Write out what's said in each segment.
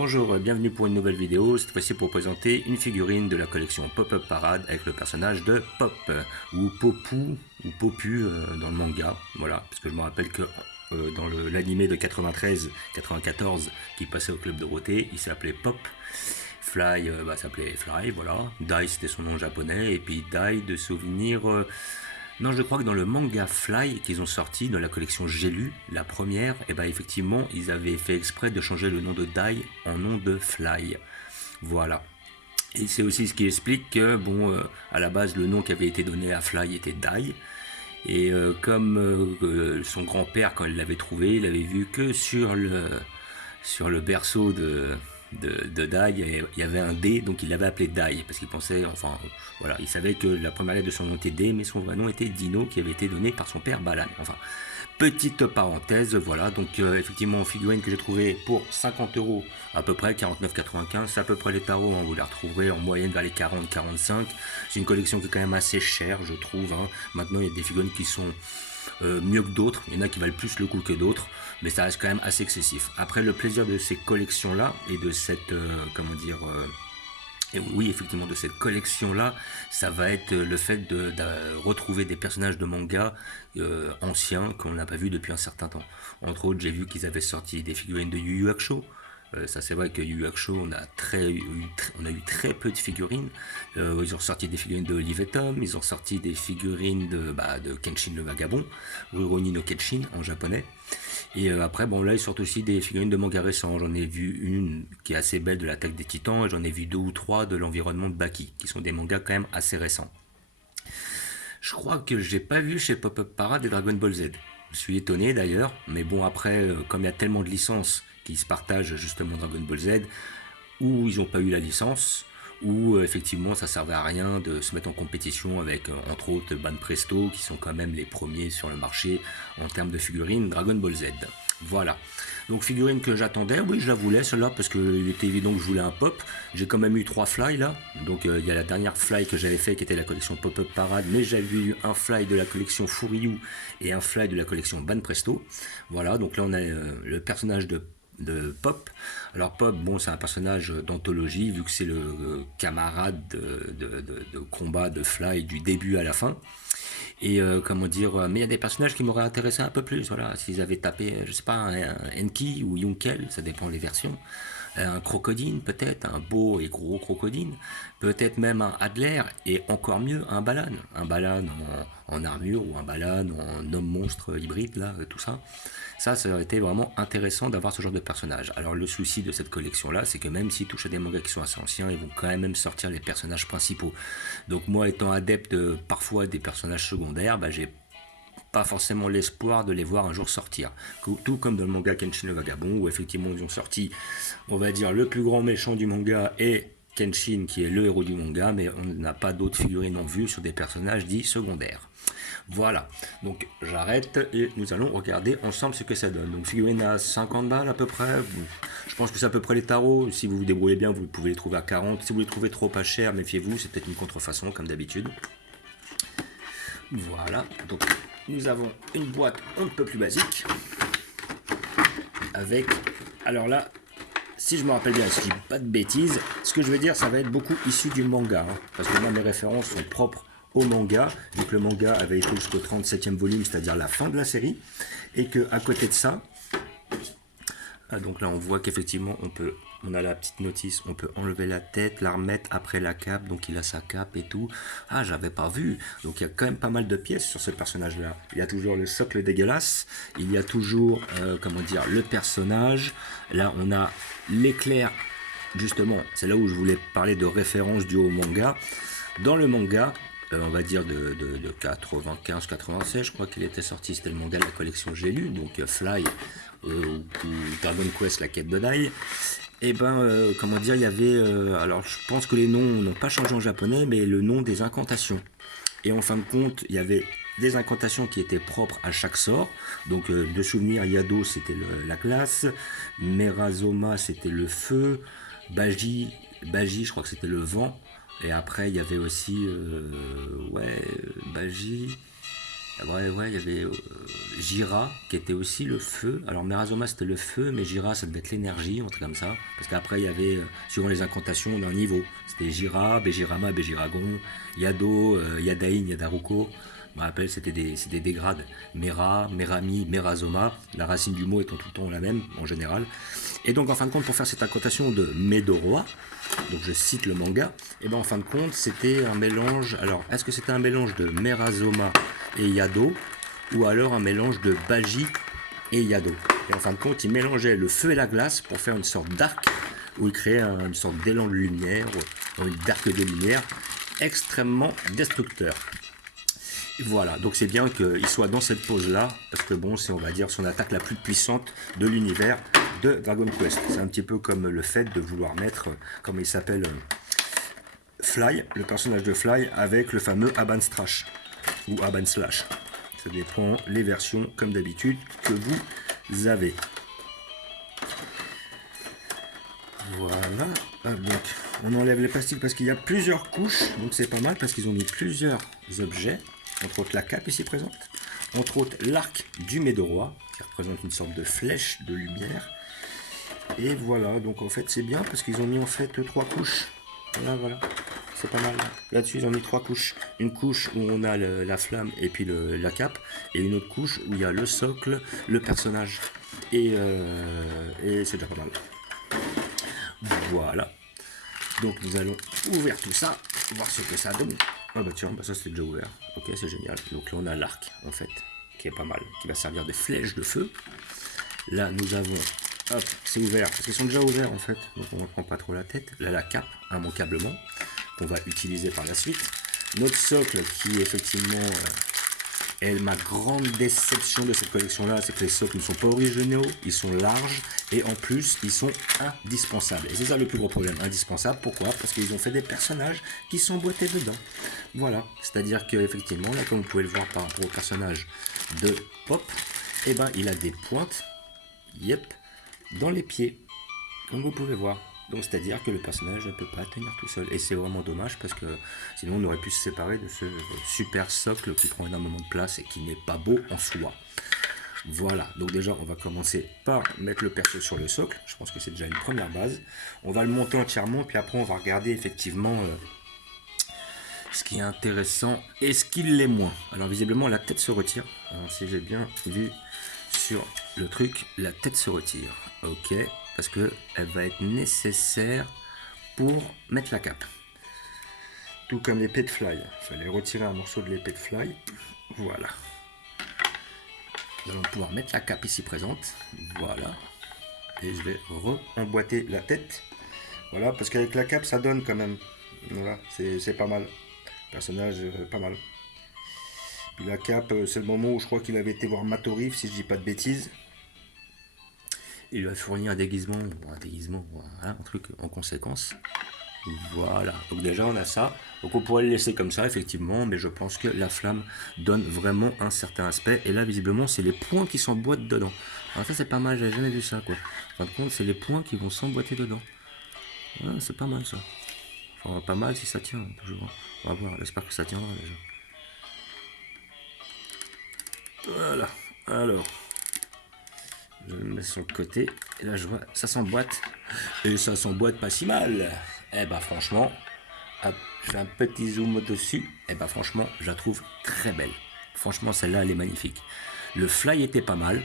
Bonjour, bienvenue pour une nouvelle vidéo, cette fois-ci pour présenter une figurine de la collection Pop-Up Parade avec le personnage de Pop, ou Popu, ou Popu dans le manga, voilà, parce que je me rappelle que dans l'animé de 93-94 qui passait au Club Dorothée, il s'appelait Pop, Fly s'appelait Fly, voilà, Dai c'était son nom japonais, et puis Dai de souvenir... non, je crois que dans le manga Fly qu'ils ont sorti dans la collection J'ai lu, la première, et ben effectivement, ils avaient fait exprès de changer le nom de Dai en nom de Fly. Voilà. Et c'est aussi ce qui explique que, bon, à la base, le nom qui avait été donné à Fly était Dai. Et comme son grand-père, quand il l'avait trouvé, il avait vu que sur le berceau de Dai, il y avait un D, donc il l'avait appelé Dai, parce qu'il pensait, enfin, voilà, il savait que la première lettre de son nom était D, mais son vrai nom était Dino, qui avait été donné par son père Balan. Enfin, petite parenthèse, voilà, donc effectivement, figurine que j'ai trouvé pour 50 € à peu près, 49,95, c'est à peu près les tarots, hein, vous les retrouverez en moyenne vers les 40-45. C'est une collection qui est quand même assez chère, je trouve, hein. Maintenant, il y a des figurines qui sont mieux que d'autres, il y en a qui valent plus le coup que d'autres, mais ça reste quand même assez excessif. Après, le plaisir de ces collections là et de cette comment dire et oui, effectivement, de cette collection-là, ça va être le fait de retrouver des personnages de manga anciens qu'on n'a pas vu depuis un certain temps. Entre autres, j'ai vu qu'ils avaient sorti des figurines de Yu Yu Hakusho. Ça, c'est vrai que Yu Yu Hakusho, on a eu très peu de figurines. Ils ont sorti des figurines de Olive et Tom, ils ont sorti des figurines de Kenshin le Vagabond, Rurouni no Kenshin en japonais. Et après, bon, là, ils sortent aussi des figurines de manga récents. J'en ai vu une qui est assez belle de l'attaque des titans, et j'en ai vu deux ou trois de l'environnement de Baki, qui sont des mangas quand même assez récents. Je crois que j'ai pas vu chez Pop-Up Parade des Dragon Ball Z. Je suis étonné d'ailleurs, mais bon, après, comme il y a tellement de licences qui se partagent justement Dragon Ball Z, ou ils n'ont pas eu la licence, ou effectivement ça servait à rien de se mettre en compétition avec entre autres Ban Presto qui sont quand même les premiers sur le marché en termes de figurines Dragon Ball Z. Voilà. Donc figurine que j'attendais, oui je la voulais celle-là parce qu'il était évident que je voulais un pop. J'ai quand même eu 3 fly là. Donc il y a la dernière fly que j'avais fait qui était la collection Pop-Up Parade, mais j'avais eu un fly de la collection Furyu et un fly de la collection Ban Presto. Voilà, donc là on a le personnage de Pop. Alors Pop, bon, c'est un personnage d'anthologie vu que c'est le camarade de combat de Fly du début à la fin. Et comment dire, mais il y a des personnages qui m'auraient intéressé un peu plus. Voilà, s'ils avaient tapé, je sais pas, un Enki ou Yunkel, ça dépend des versions. Un crocodile peut-être, un beau et gros crocodile, peut-être même un Adler et encore mieux un Balan en armure ou un Balan en homme monstre hybride là, tout ça. Ça aurait été vraiment intéressant d'avoir ce genre de personnage. Alors le souci de cette collection là, c'est que même s'ils touchent à des mangas qui sont assez anciens, ils vont quand même sortir les personnages principaux. Donc moi étant adepte parfois des personnages secondaires, j'ai pas forcément l'espoir de les voir un jour sortir. Tout comme dans le manga Kenshin le Vagabond, où effectivement ils ont sorti, on va dire, le plus grand méchant du manga et Kenshin qui est le héros du manga, mais on n'a pas d'autres figurines en vue sur des personnages dits secondaires. Voilà, donc j'arrête et nous allons regarder ensemble ce que ça donne. Donc figurine à 50 balles à peu près, je pense que c'est à peu près les tarots. Si vous vous débrouillez bien, vous pouvez les trouver à 40. Si vous les trouvez trop pas cher, méfiez-vous, c'est peut-être une contrefaçon comme d'habitude. Voilà, donc nous avons une boîte un peu plus basique avec, alors là, si je me rappelle bien, si je dis pas de bêtises, ce que je veux dire, ça va être beaucoup issu du manga, hein, parce que moi mes références sont propres au manga, vu que le manga avait été jusqu'au 37e volume, c'est-à-dire la fin de la série, et que à côté de ça, donc là on voit qu'effectivement on a la petite notice, on peut enlever la tête, la remettre après la cape, donc il a sa cape et tout. Ah, j'avais pas vu. Donc il y a quand même pas mal de pièces sur ce personnage-là. Il y a toujours le socle dégueulasse, il y a toujours, comment dire, le personnage. Là on a l'éclair, justement, c'est là où je voulais parler de référence du au manga. Dans le manga, on va dire de 95-96, je crois qu'il était sorti, c'était le manga de la collection J'ai lu, donc Fly ou Dragon Quest, la quête de Dai. Et comment dire, il y avait, alors je pense que les noms n'ont pas changé en japonais, mais le nom des incantations. Et en fin de compte, il y avait des incantations qui étaient propres à chaque sort. Donc de souvenir, Yado c'était la glace, Merazoma c'était le feu, Baji, je crois que c'était le vent. Et après, il y avait aussi, Baji. Ouais, il y avait Jira qui était aussi le feu. Alors Merazoma c'était le feu, mais Jira ça devait être l'énergie, un truc comme ça. Parce qu'après il y avait, suivant les incantations, d'un niveau. C'était Jira, Bejirama, Bejiragon, Yado, Yadain, Yadaruko. Je me rappelle, c'était des grades. Mera, Merami, Merazoma, la racine du mot étant tout le temps la même en général. Et donc en fin de compte, pour faire cette incantation de Medoroa, donc je cite le manga, et ben en fin de compte c'était un mélange. Alors est-ce que c'était un mélange de Merazoma et Yado, ou alors un mélange de Baji et Yado? Et en fin de compte, il mélangeait le feu et la glace pour faire une sorte d'arc où il créait une sorte d'élan de lumière, une d'arc de lumière extrêmement destructeur. Voilà, donc c'est bien qu'il soit dans cette pose-là, parce que bon, c'est on va dire son attaque la plus puissante de l'univers de Dragon Quest. C'est un petit peu comme le fait de vouloir mettre, comme il s'appelle, Fly, le personnage de Fly, avec le fameux Aban Strash, ou Aban Slash. Ça dépend les versions, comme d'habitude, que vous avez. Voilà, donc on enlève les plastiques parce qu'il y a plusieurs couches, donc c'est pas mal parce qu'ils ont mis plusieurs objets. Entre autres la cape ici présente, entre autres l'arc du Medoroa, qui représente une sorte de flèche de lumière. Et voilà, donc en fait c'est bien parce qu'ils ont mis en fait 3 couches. Voilà, c'est pas mal. Là-dessus ils ont mis 3 couches. Une couche où on a la flamme et puis la cape, et une autre couche où il y a le socle, le personnage. Et c'est déjà pas mal. Voilà. Donc nous allons ouvrir tout ça, voir ce que ça donne. Ah bah tiens, bah ça c'était déjà ouvert. Ok, c'est génial. Donc là on a l'arc en fait, qui est pas mal, qui va servir de flèche de feu. Là nous avons, hop, c'est ouvert, parce qu'ils sont déjà ouverts en fait, donc on ne prend pas trop la tête. Là la cape, immanquablement, qu'on va utiliser par la suite. Notre socle qui effectivement est ma grande déception de cette collection là, c'est que les socles ne sont pas originaux, ils sont larges et en plus ils sont indispensables. Et c'est ça le plus gros problème, indispensable. Pourquoi? Parce qu'ils ont fait des personnages qui sont boités dedans. Voilà, c'est-à-dire qu'effectivement là comme vous pouvez le voir par rapport au personnage de Pop, et ben il a des pointes, yep, dans les pieds, comme vous pouvez voir. Donc c'est-à-dire que le personnage ne peut pas tenir tout seul. Et c'est vraiment dommage parce que sinon on aurait pu se séparer de ce super socle qui prend énormément de place et qui n'est pas beau en soi. Voilà, donc déjà on va commencer par mettre le perso sur le socle. Je pense que c'est déjà une première base. On va le monter entièrement, puis après on va regarder effectivement ce qui est intéressant et ce qui l'est moins. Alors visiblement la tête se retire. Alors, si j'ai bien vu sur le truc, la tête se retire. Ok, parce que elle va être nécessaire pour mettre la cape. Tout comme l'épée de Fly. Il fallait retirer un morceau de l'épée de Fly. Voilà. Nous allons pouvoir mettre la cape ici présente. Voilà. Et je vais re-emboîter la tête. Voilà, parce qu'avec la cape, ça donne quand même. Voilà, c'est pas mal. Personnage, pas mal. Puis la cape, c'est le moment où je crois qu'il avait été voir Matorif, si je dis pas de bêtises. Il lui a fourni un déguisement, un truc en conséquence. Voilà, donc déjà on a ça. Donc on pourrait le laisser comme ça effectivement, mais je pense que la flamme donne vraiment un certain aspect. Et là visiblement c'est les points qui s'emboîtent dedans. Alors ça c'est pas mal, j'avais jamais vu ça quoi. En fin de compte c'est les points qui vont s'emboîter dedans. Ouais, c'est pas mal ça. Enfin pas mal si ça tient toujours. On va voir, j'espère que ça tiendra déjà. Voilà, alors je le mets sur le côté, et là je vois, ça s'emboîte, et ça s'emboîte pas si mal. Eh ben franchement, je fais un petit zoom dessus, et ben franchement, je la trouve très belle. Franchement, celle-là, elle est magnifique. Le fly était pas mal.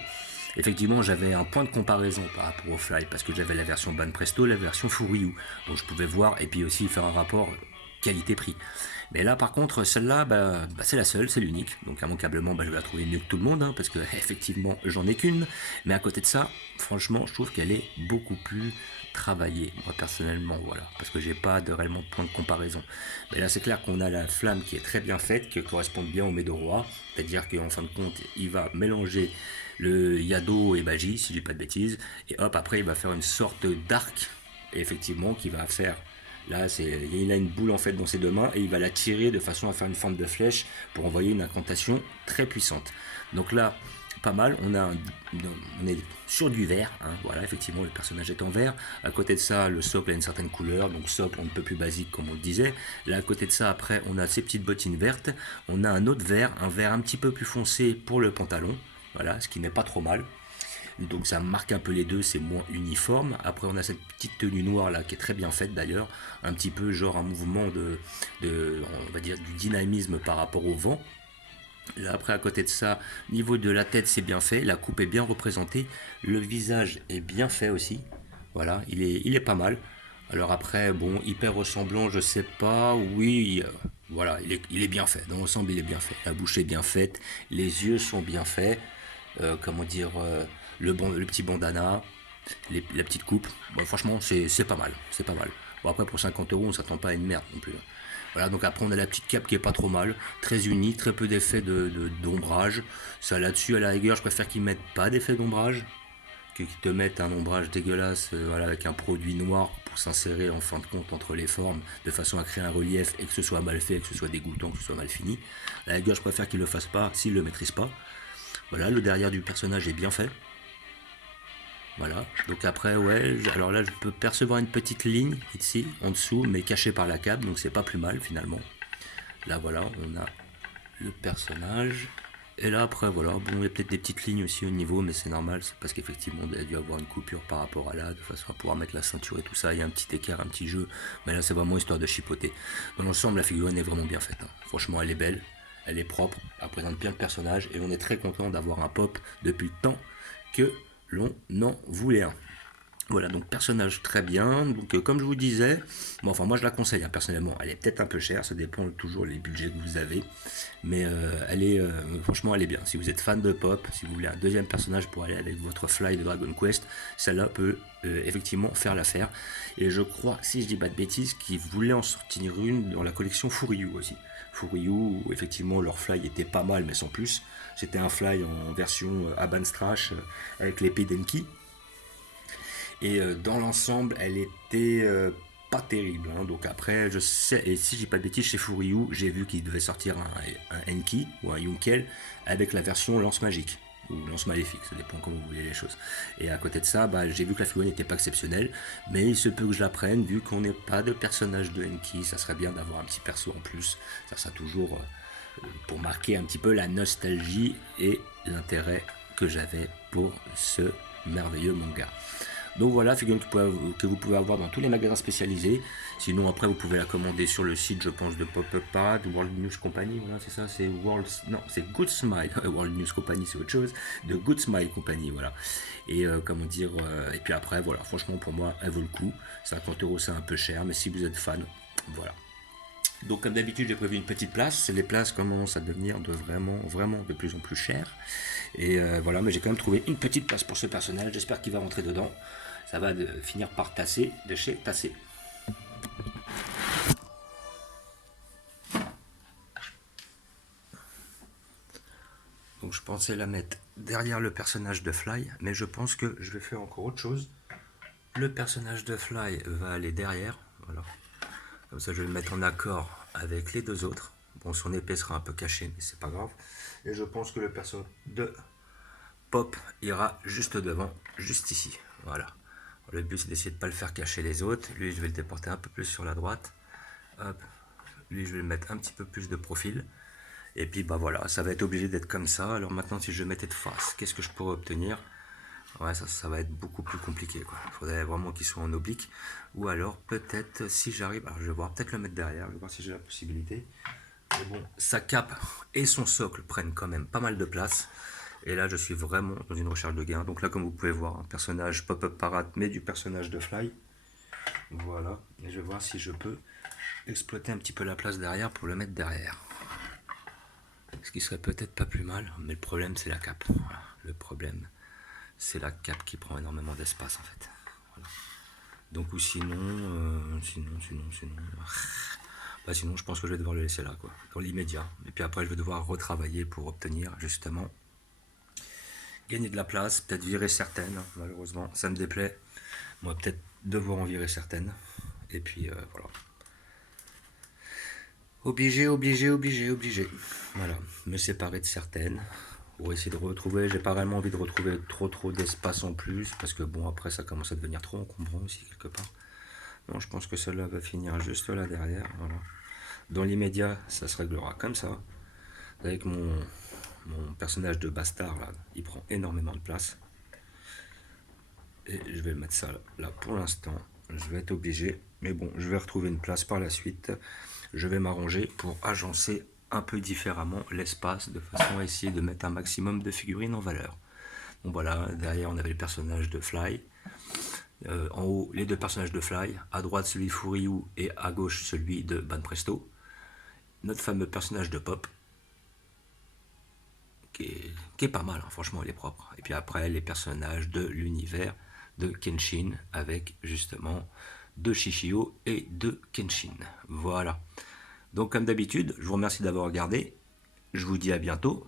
Effectivement, j'avais un point de comparaison par rapport au fly, parce que j'avais la version Banpresto, la version Furyu, donc je pouvais voir, et puis aussi faire un rapport qualité-prix. Mais là par contre celle-là c'est la seule, c'est l'unique, donc immanquablement je vais la trouver mieux que tout le monde, parce que effectivement j'en ai qu'une, mais à côté de ça franchement je trouve qu'elle est beaucoup plus travaillée, moi personnellement, voilà, parce que j'ai pas de réellement de point de comparaison. Mais là c'est clair qu'on a la flamme qui est très bien faite, qui correspond bien au Medoroa, c'est-à-dire qu'en fin de compte il va mélanger le Yado et Baji, si je dis pas de bêtises, et hop après il va faire une sorte d'arc, effectivement qui va faire. Là, il a une boule en fait dans ses deux mains et il va la tirer de façon à faire une forme de flèche pour envoyer une incantation très puissante. Donc là, pas mal. On est sur du vert, hein, voilà, effectivement, le personnage est en vert. À côté de ça, le socle a une certaine couleur, donc socle on ne peut plus basique, comme on le disait. Là, à côté de ça, après, on a ces petites bottines vertes. On a un autre vert, un vert un petit peu plus foncé pour le pantalon, voilà, ce qui n'est pas trop mal. Donc ça marque un peu les deux, c'est moins uniforme. Après on a cette petite tenue noire là qui est très bien faite d'ailleurs, un petit peu genre un mouvement on va dire du dynamisme par rapport au vent. Là, après à côté de ça, niveau de la tête c'est bien fait, la coupe est bien représentée, le visage est bien fait aussi. Voilà, il est pas mal. Alors après, bon, hyper ressemblant, je sais pas, oui, voilà, il est bien fait. Dans l'ensemble, il est bien fait. La bouche est bien faite, les yeux sont bien faits, comment dire, le petit bandana, la petite coupe. Bon, franchement, c'est pas mal, c'est pas mal. Bon, après, pour 50 euros, on s'attend pas à une merde non plus. Voilà, donc après, on a la petite cape qui est pas trop mal, très unie, très peu d'effets d'ombrage. Ça là-dessus, à la rigueur, je préfère qu'ils mettent pas d'effet d'ombrage qu'ils te mettent un ombrage dégueulasse, voilà, avec un produit noir pour s'insérer en fin de compte entre les formes, de façon à créer un relief et que ce soit mal fait, que ce soit dégoûtant, que ce soit mal fini. À la rigueur, je préfère qu'ils le fassent pas s'ils le maîtrisent pas. Voilà, le derrière du personnage est bien fait. Voilà, donc après, ouais, alors là, je peux percevoir une petite ligne ici, en dessous, mais cachée par la cape, donc c'est pas plus mal finalement. Là, voilà, on a le personnage. Et là, après, voilà, bon, il y a peut-être des petites lignes aussi au niveau, mais c'est normal, c'est parce qu'effectivement, il a dû avoir une coupure par rapport à là, de façon à pouvoir mettre la ceinture et tout ça. Il y a un petit écart, un petit jeu, mais là, c'est vraiment histoire de chipoter. Dans l'ensemble, la figurine est vraiment bien faite, hein. Franchement, elle est belle, elle est propre, elle représente bien le personnage, et on est très content d'avoir un pop depuis le temps que l'on en voulait un. Voilà, donc personnage très bien. Donc comme je vous disais, bon, enfin moi je la conseille, hein, personnellement. Elle est peut-être un peu chère, ça dépend toujours les budgets que vous avez. Mais franchement, elle est bien. Si vous êtes fan de pop, si vous voulez un deuxième personnage pour aller avec votre fly de Dragon Quest, celle-là peut effectivement faire l'affaire. Et je crois, si je dis pas de bêtises, qu'ils voulaient en sortir une dans la collection Furyu aussi. Furyu, où effectivement leur fly était pas mal, mais sans plus. C'était un fly en version Aban Strash avec l'épée d'Enki. Et dans l'ensemble, elle était pas terrible, hein. Donc après, je sais, et si j'ai pas de bêtises, chez Furyu, j'ai vu qu'il devait sortir un Enki ou un Yunkel avec la version lance magique ou lance maléfique, ça dépend comment vous voulez les choses. Et à côté de ça, bah, j'ai vu que la figurine n'était pas exceptionnelle, mais il se peut que je la prenne, vu qu'on n'ait pas de personnage de Enki, ça serait bien d'avoir un petit perso en plus, ça sera toujours pour marquer un petit peu la nostalgie et l'intérêt que j'avais pour ce merveilleux manga. Donc voilà, figurine que vous pouvez avoir dans tous les magasins spécialisés. Sinon après vous pouvez la commander sur le site, je pense, de Pop-Up Parade, World News Company, voilà c'est ça, c'est c'est Good Smile, World News Company c'est autre chose, de Good Smile Company, voilà. Et comment dire, et puis après voilà, franchement pour moi elle vaut le coup, 50 euros c'est un peu cher, mais si vous êtes fan, voilà. Donc comme d'habitude j'ai prévu une petite place, les places commencent à devenir vraiment de plus en plus chères. Et voilà, mais j'ai quand même trouvé une petite place pour ce personnage, j'espère qu'il va rentrer dedans. Ça va finir par tasser de chez Tasser. Donc je pensais la mettre derrière le personnage de Fly, mais je pense que je vais faire encore autre chose. Le personnage de Fly va aller derrière, voilà. Comme ça je vais le mettre en accord avec les deux autres. Bon, son épée sera un peu cachée, mais c'est pas grave. Et je pense que le personnage de Pop ira juste devant, juste ici, voilà. Le but c'est d'essayer de ne pas le faire cacher les autres. Lui je vais le déporter un peu plus sur la droite. Hop. Lui je vais le mettre un petit peu plus de profil. Et puis bah voilà, ça va être obligé d'être comme ça. Alors maintenant si je le mettais de face, qu'est-ce que je pourrais obtenir? Ouais, ça va être beaucoup plus compliqué, quoi. Il faudrait vraiment qu'il soit en oblique. Ou alors peut-être si j'arrive, alors je vais voir, peut-être le mettre derrière, je vais voir si j'ai la possibilité. Mais bon, sa cape et son socle prennent quand même pas mal de place. Et là, je suis vraiment dans une recherche de gain. Donc là, comme vous pouvez voir, un personnage Pop-Up Parade, mais du personnage de Fly. Voilà. Et je vais voir si je peux exploiter un petit peu la place derrière pour le mettre derrière. Ce qui serait peut-être pas plus mal, mais le problème, c'est la cape. Voilà. Le problème, c'est la cape qui prend énormément d'espace, en fait. Voilà. Donc, ou sinon, bah, sinon, je pense que je vais devoir le laisser là, quoi, dans l'immédiat. Et puis après, je vais devoir retravailler pour obtenir, justement, gagner de la place, peut-être virer certaines, malheureusement, ça me déplaît. Moi, peut-être devoir en virer certaines. Et puis, voilà. Obligé. Voilà, me séparer de certaines. pour essayer de retrouver. J'ai pas vraiment envie de retrouver trop d'espace en plus, parce que bon, après ça commence à devenir trop encombrant aussi quelque part. Non, je pense que celle-là va finir juste là derrière. Voilà. Dans l'immédiat, ça se réglera comme ça. Avec mon personnage de bastard, là, il prend énormément de place. Et je vais mettre ça là pour l'instant. Je vais être obligé, mais bon, je vais retrouver une place par la suite. Je vais m'arranger pour agencer un peu différemment l'espace, de façon à essayer de mettre un maximum de figurines en valeur. Bon voilà, derrière on avait le personnage de Fly. En haut, les deux personnages de Fly. À droite, celui de Furyu et à gauche, celui de Banpresto. Notre fameux personnage de Pop, qui est pas mal, hein, franchement, il est propre. Et puis après, les personnages de l'univers de Kenshin, avec justement de Shishio et de Kenshin. Voilà. Donc comme d'habitude, je vous remercie d'avoir regardé. Je vous dis à bientôt.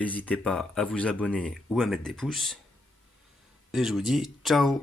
N'hésitez pas à vous abonner ou à mettre des pouces. Et je vous dis ciao.